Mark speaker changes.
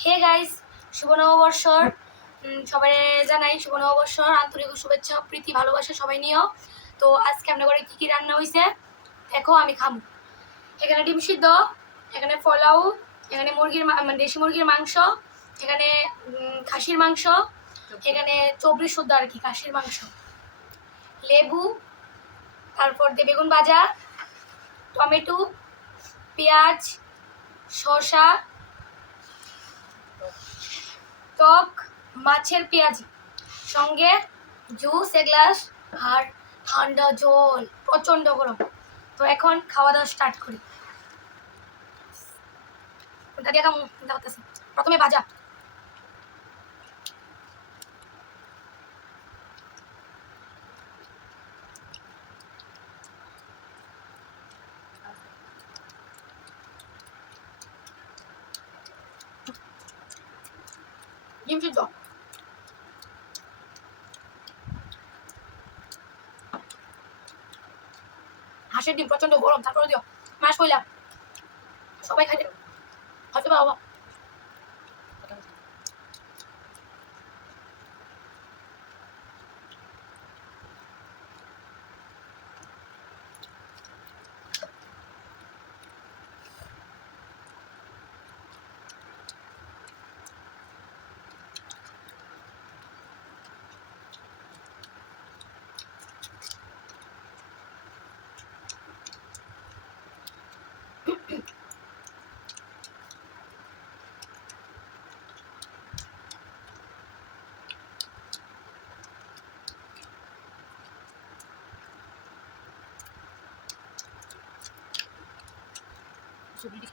Speaker 1: Hey guys, শুভ নববর্ষর। সবাই জানাই শুভ নববর্ষর। আন্তরিক শুভেচ্ছা, প্রীতি, ভালোবাসা সবাই নিও তো আজকে আপনার ঘরে কী কী রান্না হয়েছে দেখো, আমি খামু। এখানে ডিম সিদ্ধ, এখানে পোলাও, এখানে মুরগির মানে দেশি মুরগির মাংস, এখানে খাসির মাংস, এখানে চব্বিশ শুদ্ধ আর কি, খাসির মাংস। লেবু, তারপর দিয়ে বেগুন ভাজা, টমেটো, পেঁয়াজ, শসা টক মাছের পেঁয়াজি। সঙ্গে জুস এক গ্লাস আর ঠান্ডা জল, প্রচণ্ড গরম। তো এখন খাওয়া দাওয়া স্টার্ট করি। ওটা দিয়ে প্রথমে ভাজা। ডিম সিদ্ধ হাঁসের ডিম প্রচণ্ড গরম তারপরে দিও। মাস কইলা সবাই খাইতে হয়তো বাবা সবজি